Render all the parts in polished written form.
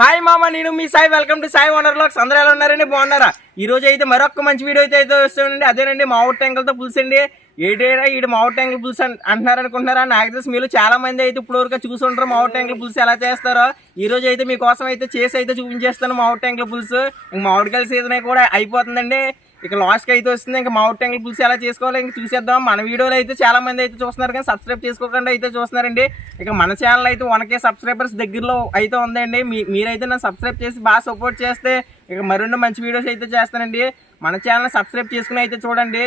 Hi మామ, నేను మీ Sai. Welcome to Sai owner vlogs. అందరూ ఎలా ఉన్నారండి? బాగున్నారా? ఈ రోజు అయితే మరొక మంచి వీడియో అయితే వస్తుందండి. అదేనండి మామిడి టెంకలతో పులుసు అండి. ఏటైనా ఈ మామిడి టెంకల పులుసు అంటున్నారు అనుకుంటున్నారా? నాకు తెలిసి మీరు చాలా మంది అయితే ఇప్పుడు వరకు చూసుంటారు మామిడి టెంకల పులుసు ఎలా చేస్తారో. ఈ రోజు అయితే మీకోసం అయితే చేసి అయితే చూపించేస్తాను మామిడి టెంకల పులుసు. మామిడికాయల సీజన్ కూడా అయిపోతుందండి. ఇక లాస్ట్కి అయితే వస్తుంది. ఇంకా మామిడి టెంకల పులుసు ఎలా చేసుకోవాలో ఇంక చూసేద్దాం. మన వీడియోలో అయితే చాలా మంది అయితే చూస్తున్నారు, కానీ సబ్స్క్రైబ్ చేసుకోకుండా అయితే చూస్తున్నారండి. ఇక మన ఛానల్ అయితే 1K సబ్స్క్రైబర్స్ దగ్గరలో అయితే ఉందండి. మీరైతే నన్ను సబ్స్క్రైబ్ చేసి బాగా సపోర్ట్ చేస్తే ఇక మరిన్ని మంచి వీడియోస్ అయితే చేస్తానండి. మన ఛానల్ సబ్స్క్రైబ్ చేసుకుని అయితే చూడండి.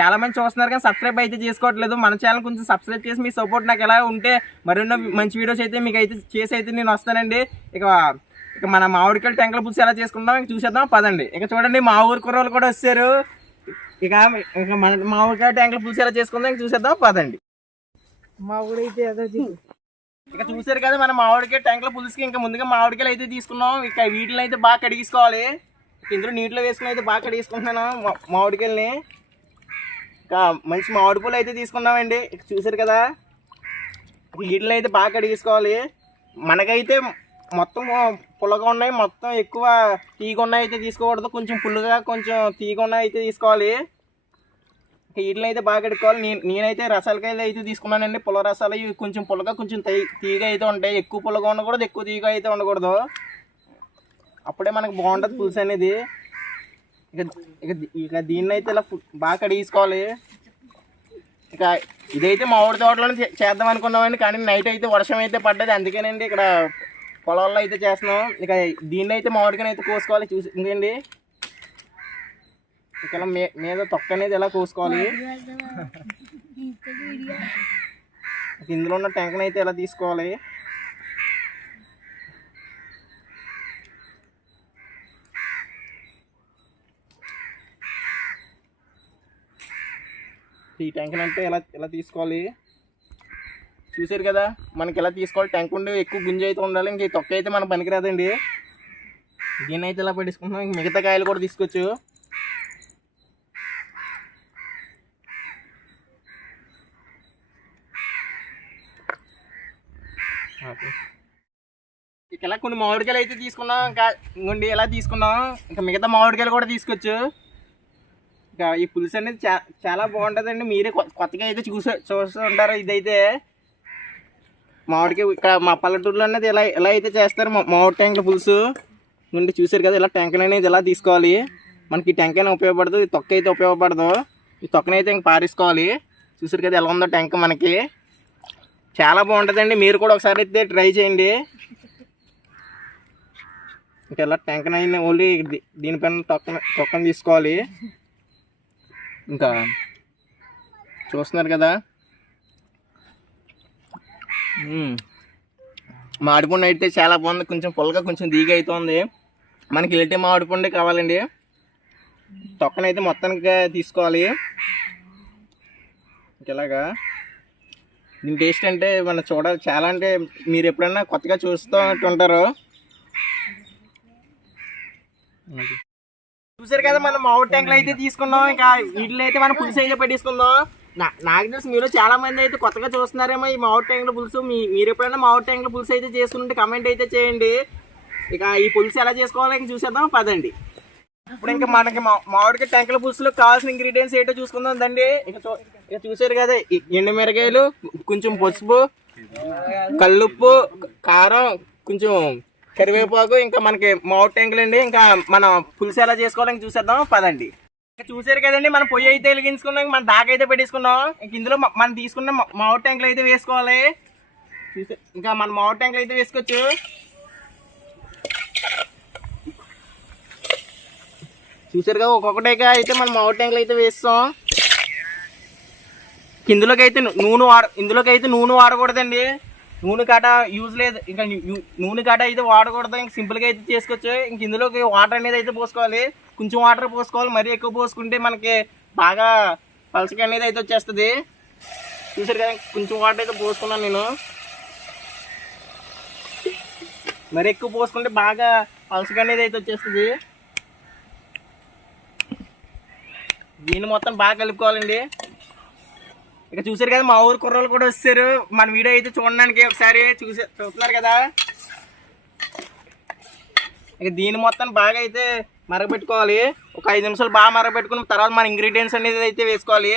చాలా మంది చూస్తున్నారు కానీ సబ్స్క్రైబ్ అయితే చేసుకోవట్లేదు. మన ఛానల్ కొంచెం సబ్స్క్రైబ్ చేసి మీ సపోర్ట్ నాకు ఎలా ఉంటే మరిన్ని మంచి వీడియోస్ అయితే మీకు అయితే చేసి అయితే నేను వస్తానండి. ఇక మన మామిడికాయలు టెంకల పులుసు ఎలా చేసుకుంటాం ఇక చూసేద్దాం పదండి. ఇక చూడండి మా ఊరు కుర్రోళ్ళు కూడా వచ్చారు. ఇక మన మామిడికాయ టెంకల పులుసు ఎలా చేసుకుందాం ఇక చూసేద్దాం పదండి. మా ఊరైతే ఇక చూసారు కదా మన మామిడికాయ టెంకల పులుసుకి ఇంకా ముందుగా మామిడికాయలు అయితే తీసుకున్నాం. ఇక వీటిని అయితే బాగా కడిగేసుకోవాలి. ఇందులో నీటిలో వేసుకుని అయితే బాగా కడిగేసుకుంటున్నాను మామిడికాయలని. ఇంకా మంచి మామిడి పూలు అయితే తీసుకున్నామండి. ఇక చూసారు కదా వీటిని అయితే బాగా కడిగేసుకోవాలి. మనకైతే మొత్తం పుల్లగా ఉన్నాయి, మొత్తం ఎక్కువ తీగ ఉన్నాయి అయితే తీసుకోకూడదు. కొంచెం పుల్లుగా కొంచెం తీగ ఉన్నాయి అయితే తీసుకోవాలి. వీటిని అయితే బాగా కడుక్కోవాలి. నేనైతే రసాలకాయలు అయితే తీసుకున్నానండి. పుల్ల రసాలు ఇవి కొంచెం పుల్లగా కొంచెం తీగ అయితే ఉంటాయి. ఎక్కువ పుల్లగా ఉండకూడదు, ఎక్కువ తీగ అయితే ఉండకూడదు. అప్పుడే మనకు బాగుంటుంది పులుసు అనేది. ఇక ఇక ఇక దీన్ని అయితే ఇలా బాగా కడిగేసుకోవాలి. ఇక ఇదైతే మామిడి తోటలోనే చేద్దాం అనుకున్నామండి, కానీ నైట్ అయితే వర్షం అయితే పడ్డది. అందుకేనండి ఇక్కడ పొలాల్లో అయితే చేస్తున్నాం. ఇక దీన్ని అయితే మామిడికాయని అయితే కోసుకోవాలి. చూసి ఇంకండి ఇలా మీద తొక్క అనేది ఎలా కోసుకోవాలి. ఇందులో ఉన్న టెంకని అయితే ఎలా తీసుకోవాలి. ఈ టెంకని అంటే ఎలా తీసుకోవాలి చూసారు కదా. మనకి ఎలా తీసుకోవాలి, టెంక్ ఉండి ఎక్కువ గుంజ అయితే ఉండాలి. ఇంక ఈ తొక్క అయితే మనకు పనికిరాదండి. దీన్ని అయితే ఇలా పెట్టేసుకుంటున్నాం. ఇంక మిగతా కాయలు కూడా తీసుకోవచ్చు. ఇక ఇలా కొన్ని మామిడికాయలు అయితే తీసుకున్నాం. ఇంకా ఇంకోండి ఎలా తీసుకున్నాం. ఇంకా మిగతా మామిడికాయలు కూడా తీసుకోవచ్చు. ఇంకా ఈ పులుసు అనేది చాలా బాగుంటుందండి. మీరే కొత్తగా అయితే చూస్తూ ఉంటారు. ఇదైతే మామిడికాయ ఇక్కడ మా పల్లెటూరులో అనేది ఎలా అయితే చేస్తారు మామిడి టెంకల పులుసు. నుండి చూసారు కదా ఇలా టెంకన్ అనేది ఎలా తీసుకోవాలి. మనకి ఈ టెంకైనా ఉపయోగపడదు, ఈ తొక్క అయితే ఉపయోగపడదు. ఈ తొక్కనైతే ఇంక పారేసుకోవాలి. చూసారు కదా ఎలా ఉందో టెంక. మనకి చాలా బాగుంటుందండి. మీరు కూడా ఒకసారి అయితే ట్రై చేయండి. ఇంకా ఇలా టెంకన్ అయిన ఓన్లీ దీనిపైన తొక్కను తీసుకోవాలి. ఇంకా చూస్తున్నారు కదా మామిడిపండు అయితే చాలా బాగుంది. కొంచెం పొలగా కొంచెం దీగ అవుతుంది. మనకి ఇలాంటి మామిడిపండు కావాలండి. తొక్కనైతే మొత్తానికి తీసుకోవాలి. ఇలాగా దీని టేస్ట్ అంటే మనం చూడాలి చాలా. అంటే మీరు ఎప్పుడన్నా కొత్తగా చూస్తూ ఉంటారు. చూసారు కదా మనం మామిడి టెంకలు అయితే తీసుకున్నాం. ఇంకా వీటిలో అయితే మనం పులుసు అయితే పెట్టేసుకుందాం. నాకు తెలిసి మీరు చాలా మంది అయితే కొత్తగా చూస్తున్నారేమో ఈ మామిడి టెంకల పులుసు. మీరు ఎప్పుడైనా మామిడి టెంకల పులుసు అయితే చేసుకుంటే కమెంట్ అయితే చేయండి. ఇక ఈ పులుసు ఎలా చేసుకోవాలో చూసేద్దాం పదండి. ఇప్పుడు ఇంకా మనకి మామిడికాయ టెంకల పులుసులో కావాల్సిన ఇంగ్రీడియంట్స్ ఏంటో చూసుకుందాం దండి. ఇక చూసారు కదా ఎండుమిరకాయలు, కొంచెం పసుపు, కల్లుప్పు, కారం, కొంచెం కరివేపాకు, ఇంకా మనకి మామిడి టెంకలు అండి. ఇంకా మనం పులుసు ఎలా చేసుకోవాలని చూసేద్దాం పదండి. చూసారు కదండి మనం పొయ్యి అయితే వెలిగించుకున్నాం. మన దాకా అయితే పెట్టేసుకున్నాం. ఇంక ఇందులో మనం తీసుకున్న మామిడి టెంకలు అయితే వేసుకోవాలి. ఇంకా మన మామిడి టెంకలు అయితే వేసుకోవచ్చు. చూసారుగా ఒక్కొక్కటిగా అయితే మనం మామిడి టెంకలు అయితే వేస్తాం. ఇందులోకి అయితే నూనె వాడకూడదండి. నూనె కాట యూజ్ లేదు. ఇంకా నూనె కాట అయితే వాడకూడదు. ఇంక సింపుల్గా అయితే చేసుకోవచ్చు. ఇంక ఇందులోకి వాటర్ అనేది అయితే పోసుకోవాలి. కొంచెం వాటర్ పోసుకోవాలి. మరీ ఎక్కువ పోసుకుంటే మనకి బాగా పలసగా అనేది అయితే వచ్చేస్తుంది. చూసారు కదా కొంచెం వాటర్ అయితే పోసుకున్నాను నేను. మరీ ఎక్కువ పోసుకుంటే బాగా పలసగా అనేది అయితే వచ్చేస్తుంది. దీన్ని మొత్తం బాగా కలుపుకోవాలండి. ఇక చూసారు కదా మా ఊరు కుర్రోళ్ళు కూడా వచ్చారు. మన వీడియో అయితే చూడడానికి ఒకసారి చూస్తున్నారు కదా. ఇక దీని మొత్తం బాగా అయితే మరగపెట్టుకోవాలి. ఒక 5 నిమిషాలు బాగా మరగపెట్టుకున్న తర్వాత మన ఇంగ్రీడియంట్స్ అనేది అయితే వేసుకోవాలి.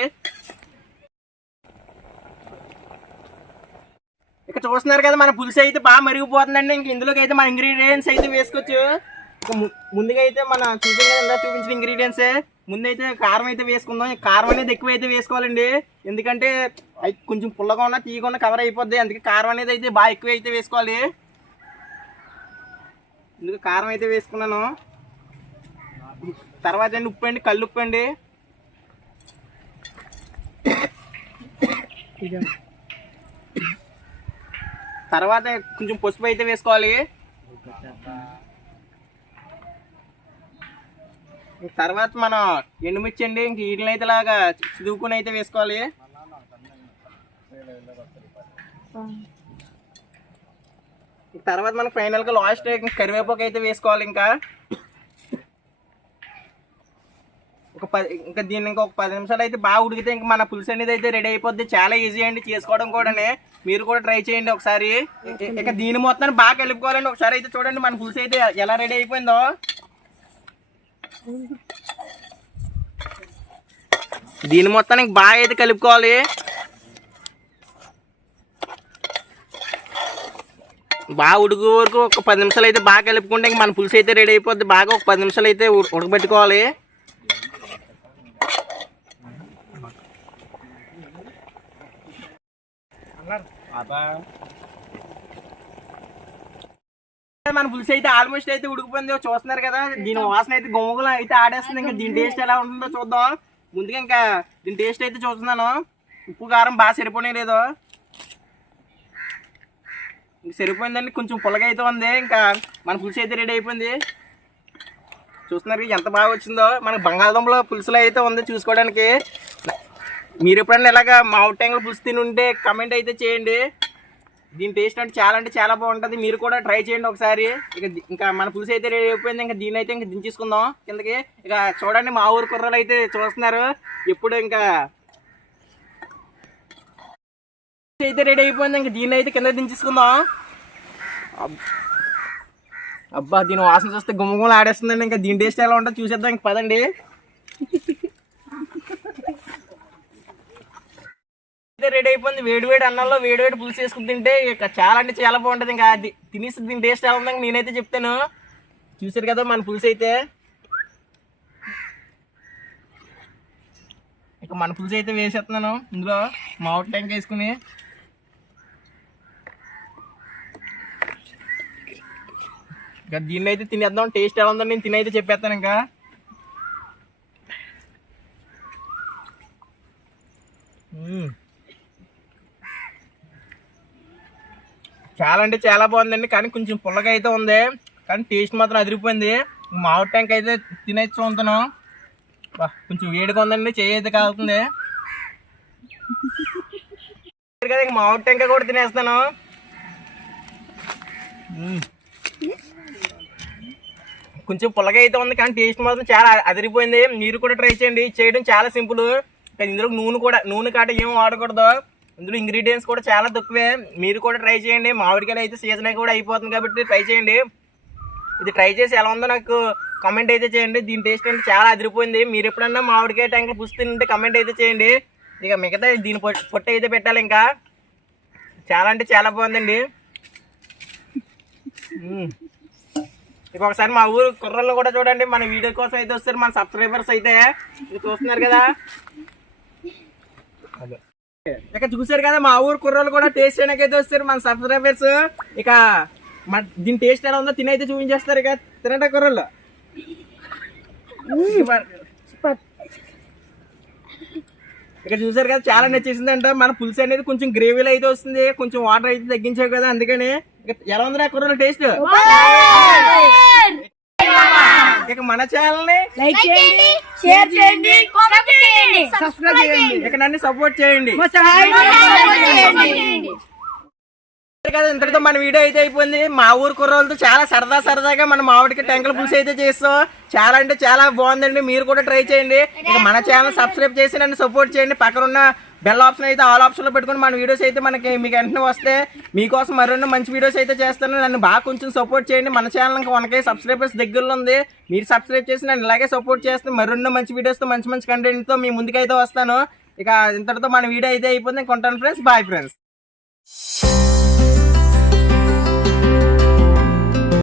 ఇక చూస్తున్నారు కదా మన పులుసు అయితే బాగా మరిగిపోతుందండి. ఇంక ఇందులోకి అయితే మన ఇంగ్రీడియంట్స్ అయితే వేసుకోవచ్చు. ఇక ముందుగా అయితే మన చూపించిన ఇంగ్రీడియంట్స్ ముందైతే కారం అయితే వేసుకుందాం. కారం అనేది ఎక్కువ అయితే వేసుకోవాలండి, ఎందుకంటే అవి కొంచెం పుల్లగా ఉన్న తీయకుండా కవర్ అయిపోద్ది. అందుకే కారం అనేది అయితే బాగా ఎక్కువ అయితే వేసుకోవాలి. ఇందుకు కారం అయితే వేసుకున్నాను. తర్వాత అండి ఉప్పు అండి, కళ్ళు ఉప్పు అండి, తర్వాత కొంచెం పసుపు అయితే వేసుకోవాలి. తర్వాత మనం ఎండుమిర్చి అండి, ఇంక వీటిని అయితే లాగా చిదువుకుని అయితే వేసుకోవాలి. తర్వాత మనం ఫైనల్గా లాస్ట్ కరివేపాకు అయితే వేసుకోవాలి. ఇంకా దీన్ని ఇంకొక 10 నిమిషాలు అయితే బాగా ఉడికితే ఇంక మన పులుసు అనేది అయితే రెడీ అయిపోద్ది. చాలా ఈజీ అండి చేసుకోవడం కూడా, మీరు కూడా ట్రై చేయండి ఒకసారి. ఇక దీని మొత్తాన్ని బాగా కలుపుకోవాలండి. ఒకసారి అయితే చూడండి మన పులుసు అయితే ఎలా రెడీ అయిపోయిందో. దీని మొత్తానికి బాగా అయితే కలుపుకోవాలి. బాగా ఉడుకు వరకు ఒక 10 నిమిషాలు అయితే బాగా కలుపుకుంటే ఇంక మన పులుసు అయితే రెడీ అయిపోద్ది. బాగా ఒక 10 నిమిషాలు అయితే ఉడకబెట్టుకోవాలి. మన పులుసు అయితే ఆల్మోస్ట్ అయితే ఉడికిపోయింది. చూస్తున్నారు కదా దీని వాసన అయితే గుమ్మగులు అయితే ఆడేస్తుంది. ఇంకా దీని టేస్ట్ ఎలా ఉంటుందో చూద్దాం. ముందుగా ఇంకా దీని టేస్ట్ అయితే చూస్తున్నాను. ఉప్పు కారం బాగా సరిపోనే లేదో, ఇంక సరిపోయిందండి. కొంచెం పుల్లగా అయితే ఉంది. ఇంకా మన పులుసు అయితే రెడీ అయిపోయింది. చూస్తున్నారు ఎంత బాగా వచ్చిందో. మన బంగాళదుంపలో పులుసులో అయితే ఉంది చూసుకోవడానికి. మీరు ఎప్పుడన్నా ఇలాగా మామిడి టెంగల పులుసు తిని ఉంటే కమెంట్ అయితే చేయండి. దీని టేస్ట్ అంటే చాలా బాగుంటుంది. మీరు కూడా ట్రై చేయండి ఒకసారి. ఇంకా మన పులుసు అయితే రెడీ అయిపోయింది. ఇంకా దీని అయితే ఇంకా దించేసుకుందాం కిందకి. ఇక చూడండి మా ఊరు కుర్రలు అయితే చూస్తున్నారు. ఎప్పుడు ఇంకా అయితే రెడీ అయిపోయింది. ఇంకా దీన్ని అయితే కింద దించేసుకుందాం. అబ్బా దీని వాసన చూస్తే గుమ్మగుమ్మలు ఆడేస్తుందండి. ఇంకా దీని టేస్ట్ ఎలా ఉంటుందో చూసేద్దాం. ఇంక పదండి. రెడీ అయిపోయింది. వేడివేడి అన్నంలో వేడివేడి పులుసు వేసుకుని తింటే ఇక చాలా అంటే చాలా బాగుంటుంది. ఇంకా అది తినేసి దీని టేస్ట్ ఎలా ఉందని నేనైతే చెప్తాను. చూసారు కదా మన పులుసు అయితే. ఇక మన పులుసు అయితే వేసేస్తున్నాను. ఇందులో మామిడి టెంక వేసుకుని ఇంకా దీన్ని అయితే తినేద్దాం. టేస్ట్ ఎలా ఉందో నేను తినైతే చెప్పేస్తాను. ఇంకా చాలా అంటే చాలా బాగుందండి. కానీ కొంచెం పుల్లగా అయితే ఉంది, కానీ టేస్ట్ మాత్రం అదిరిపోయింది. మామిడి టెంక అయితే తినేసి చూస్తాను. కొంచెం వేడిగా ఉందండి, చేయి అయితే కాలుతుంది కదా. ఇంక మామిడి టెంక కూడా తినేస్తాను. కొంచెం పుల్లగా అయితే ఉంది, కానీ టేస్ట్ మాత్రం చాలా అదిరిపోయింది. మీరు కూడా ట్రై చేయండి. చేయడం చాలా సింపుల్. ఇందులో నూనె కాట ఏం వాడకూడదు. ఇందులో ఇంగ్రీడియంట్స్ కూడా చాలా తక్కువే. మీరు కూడా ట్రై చేయండి. మామిడికాయలు అయితే సీజన్ కూడా అయిపోతుంది కాబట్టి ట్రై చేయండి. ఇది ట్రై చేసి ఎలా ఉందో నాకు కమెంట్ అయితే చేయండి. దీని టేస్ట్ అంటే చాలా అదిరిపోయింది. మీరు ఎప్పుడన్నా మామిడికాయ టెంకలు పులుసు తింటే కమెంట్ అయితే చేయండి. ఇక మిగతా దీని పొట్టు అయితే పెట్టాలి. ఇంకా చాలా అంటే చాలా బాగుందండి. ఇక ఒకసారి మా ఊరు కుర్రల్లో కూడా చూడండి. మన వీడియో కోసం అయితే వస్తారు మన సబ్స్క్రైబర్స్ అయితే. ఇది చూస్తున్నారు కదా. ఇక చూసారు కదా మా ఊరు కుర్రలు కూడా టేస్ట్ చేయడానికి అయితే వస్తారు మన సబ్స్క్రైబర్స్. ఇక దీని టేస్ట్ ఎలా ఉందో తినైతే చూపించేస్తారు. ఇక తినట కుర్రలు. ఇక చూసారు కదా చాలా నచ్చేసిందంట. మన పులుసు అనేది కొంచెం గ్రేవీలో అయితే వస్తుంది. కొంచెం వాటర్ అయితే తగ్గించావు కదా, అందుకని. ఎలా ఉంది కుర్రలు టేస్ట్? ఇక మన ఛానల్ ని లైక్ చేయండి, షేర్ చేయండి, కామెంట్ చేయండి, సబ్స్క్రైబ్ చేయండి. ఇక నన్ను సపోర్ట్ చేయండి కదా. ఇంతటితో మన వీడియో అయితే అయిపోయింది. మా ఊరు కుర్రోళ్ళతో చాలా సరదాగా మన మామిడికి టెంకల పులుసు అయితే చేస్తాం. చాలా అంటే చాలా బాగుందండి. మీరు కూడా ట్రై చేయండి. ఇక మన ఛానల్ సబ్స్క్రైబ్ చేసి నన్ను సపోర్ట్ చేయండి. పక్కన ఉన్న బెల్ ఆప్షన్ అయితే ఆల్ ఆప్షన్లో పెట్టుకుని మన వీడియోస్ అయితే మీకు వెంటనే వస్తే మీకోసం మరెన్నో మంచి వీడియోస్ అయితే చేస్తాను. నన్ను బాగా కొంచెం సపోర్ట్ చేయండి. మన ఛానల్ ఇంకా 1K సబ్స్క్రైబర్స్ దగ్గరలో ఉంది. మీరు సబ్స్క్రైబ్ చేసి నన్ను ఇలాగే సపోర్ట్ చేస్తే మరెన్నో మంచి వీడియోస్తో మంచి కంటెంట్తో మీ ముందుకైతే వస్తాను. ఇక ఇంతటితో మన వీడియో అయితే అయిపోతుంది. కొంటాను ఫ్రెండ్స్. Bye friends.